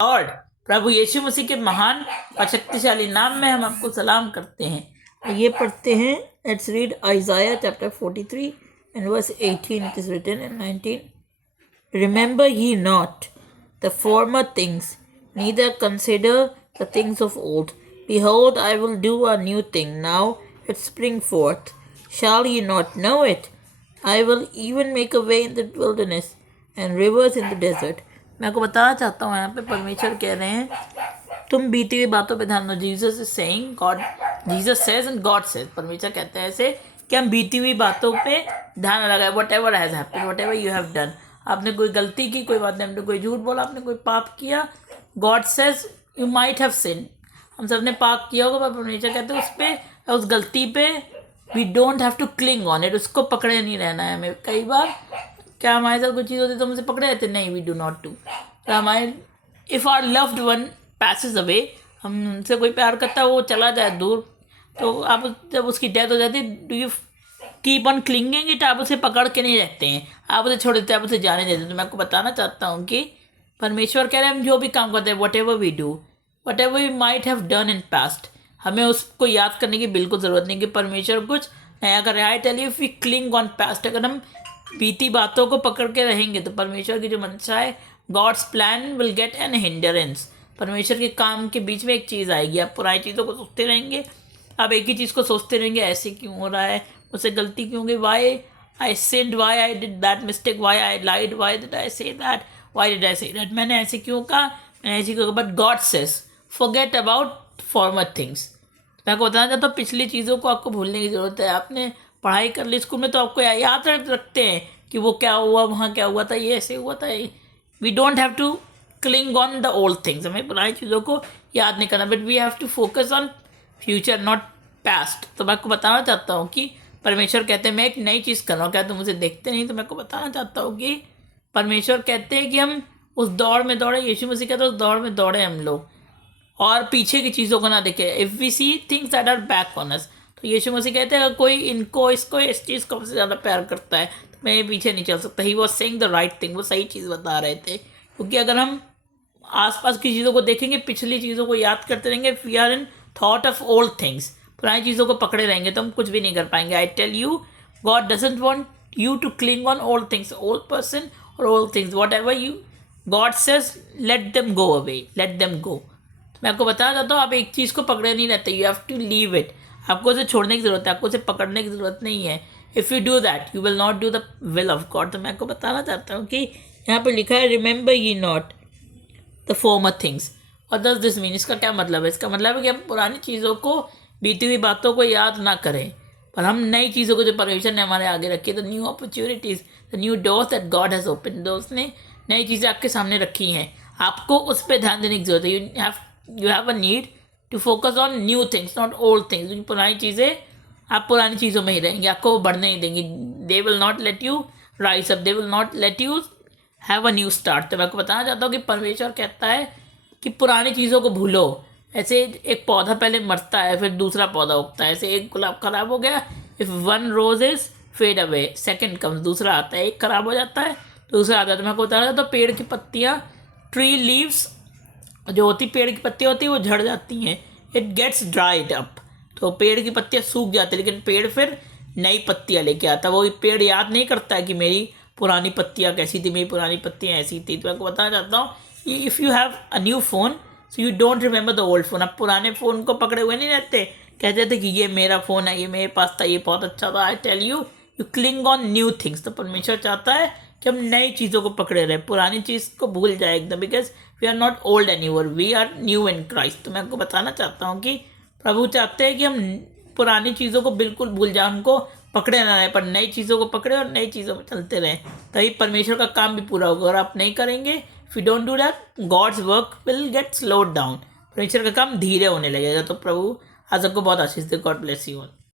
Lord, प्रभु यीशु मसीह के महान और शक्तिशाली नाम में हम आपको सलाम करते हैं। ये पढ़ते हैं, let's read आइज़ाया chapter 43 and verse 18. It is written in 19. Remember ye not the former things, neither consider the things of old. Behold, I will do a new thing, now it spring forth. Shall ye not know it? I will even make a way in the wilderness and rivers in the desert. मैं आपको बताना चाहता हूँ, यहाँ पे परमेश्वर कह रहे हैं तुम बीती हुई बातों पे ध्यान दो। Jesus is saying, God, Jesus says and God says, परमेश्वर कहते हैं ऐसे कि हम बीती हुई बातों पे ध्यान लगाए। What ever has happened, what ever you have done, आपने कोई गलती की, कोई बात नहीं, आपने कोई झूठ बोला, आपने कोई पाप किया, God says you might have sin, हम सब ने पाप किया होगा, पर परमेश्वर कहते हैं उस पर, उस गलती पे we don't have to cling on it, उसको पकड़े नहीं रहना है हमें। कई बार क्या हमारे साथ कोई चीज़ होती है तो हमसे पकड़े रहते, नहीं, वी डू नॉट डू। तो हमारे if our loved one passes away, हमसे कोई प्यार करता है, वो चला जाए दूर, तो आप जब उसकी डेथ हो जाती है, do you keep on clinging it, आप उसे पकड़ के नहीं रहते हैं, आप उसे छोड़ देते हैं, आप उसे जाने देते हैं। तो मैं आपको बताना चाहता हूँ कि परमेश्वर कह रहे हैं हम जो भी काम करते हैं, whatever we do, whatever we might have done in past, हमें उसको याद करने की बिल्कुल ज़रूरत नहीं कि परमेश्वर कुछ नया कर रहा है। I tell you, if we cling on past, अगर हम बीती बातों को पकड़ के रहेंगे तो परमेश्वर की जो मंशा है, God's plan will get an hindrance, परमेश्वर के काम के बीच में एक चीज़ आएगी। आप पुरानी चीज़ों को सोचते रहेंगे, आप एक ही चीज़ को सोचते रहेंगे, ऐसे क्यों हो रहा है, मुझसे गलती क्यों गई, why I sinned, why I did that mistake, why I lied, why did I say that, Y did I say that, मैंने ऐसे क्यों कहा, मैंने ऐसे क्यों कहा। But God says forget about farmer things. मैं आपको बताना चाहता हूँ पिछली चीज़ों को आपको भूलने की ज़रूरत है। आपने पढ़ाई कर ली स्कूल में तो आपको याद रखते हैं कि वो क्या हुआ, वहाँ क्या हुआ था, ये ऐसे हुआ था। We don't have to cling on the old things, हमें पुरानी चीज़ों को याद नहीं करना, but we have to focus on future, not past. तो मैं आपको बताना चाहता हूँ कि परमेश्वर कहते हैं मैं एक नई चीज़ कर रहा हूँ, क्या तुम मुझे देखते नहीं। तो मैं आपको बताना चाहता हूँ कि परमेश्वर कहते हैं कि हम उस दौड़ में दौड़े, यीशु मसीह कहते हैं उस दौड़ में दौड़े हम लोग, और पीछे की चीज़ों को ना देखे। If we see things that are back on us, तो यीशु मसीह कहते हैं अगर कोई इनको, इसको, इस चीज़ को सबसे ज़्यादा प्यार करता है तो मैं पीछे नहीं चल सकता। He was saying the right thing, वो सही चीज़ बता रहे थे। क्योंकि अगर हम आसपास की चीज़ों को देखेंगे, पिछली चीज़ों को याद करते रहेंगे, we are in thought of old things, पुरानी चीज़ों को पकड़े रहेंगे तो हम कुछ भी नहीं कर पाएंगे। I tell you, God doesn't want you to cling on old things, old person और old things, whatever you, God says let them go away, let them go. मैं आपको बताना चाहता हूँ आप एक चीज़ को पकड़े नहीं रहते, you have to leave it, आपको उसे छोड़ने की ज़रूरत है, आपको उसे पकड़ने की ज़रूरत नहीं है। If you do that you will not do the will of God. तो मैं आपको बताना चाहता हूँ कि यहाँ पर लिखा है रिमेंबर ये नॉट द फॉर्मर थिंग्स, और डज दिस मीन, इसका क्या मतलब है? इसका मतलब है कि हम पुरानी चीज़ों को, बीती हुई बातों को याद ना करें, पर हम नई चीज़ों को जो परमेश्वर ने हमारे आगे रखी है, the new opportunities, the new doors that God has open, तो उसने नई चीज़ें आपके सामने रखी हैं, आपको उस पर ध्यान देने की जरूरत है। You have a need to focus on new things, not old things. पुरानी चीज़ें, आप पुरानी चीज़ों में ही रहेंगे, आपको वो बढ़ने नहीं देंगी। They will not let you rise up, they will not let you have a new start. तो मैं आपको बताना चाहता हूँ कि परमेश्वर कहता है कि पुरानी चीज़ों को भूलो। ऐसे एक पौधा पहले मरता है, फिर दूसरा पौधा उगता है। ऐसे एक गुलाब खराब हो गया, if one rose is fade away, second comes, दूसरा आता है। एक खराब हो जाता है, दूसरा आता है। तो मैं आपको बताना चाहता हूँ पेड़ की पत्तियाँ, ट्री लीव्स जो होती, पेड़ की पत्तियाँ होती है वो झड़ जाती हैं, इट गेट्स ड्राइड अप, तो पेड़ की पत्तियाँ सूख जाती है, लेकिन पेड़ फिर नई पत्तियाँ लेके आता है। वो पेड़ याद नहीं करता है कि मेरी पुरानी पत्तियाँ कैसी थी, मेरी पुरानी पत्तियाँ ऐसी थी। तो मैं आपको बताना चाहता हूँ if you have a new phone so you don't remember the old phone. आप पुराने फ़ोन को पकड़े हुए नहीं रहते, कहते थे कि ये मेरा फ़ोन है, ये मेरे पास था, ये बहुत अच्छा था। I tell you, you cling on new things. तो परमेश्वर चाहता है कि हम नई चीज़ों को पकड़े रहे, पुरानी चीज़ को भूल जाए एकदम, because we are not old anywhere, we are new in Christ. तो मैं आपको बताना चाहता हूँ कि प्रभु चाहते हैं कि हम पुरानी चीज़ों को बिल्कुल भूल जाए, उनको पकड़े ना रहे, पर नई चीज़ों को पकड़े और नई चीज़ों में चलते रहें, तभी परमेश्वर का काम भी पूरा होगा। और आप नहीं करेंगे, if you don't do that, God's work will get slowed down, परमेश्वर का काम धीरे होने लगेगा। तो प्रभु आज आपको बहुत आशीष दे। God bless you all.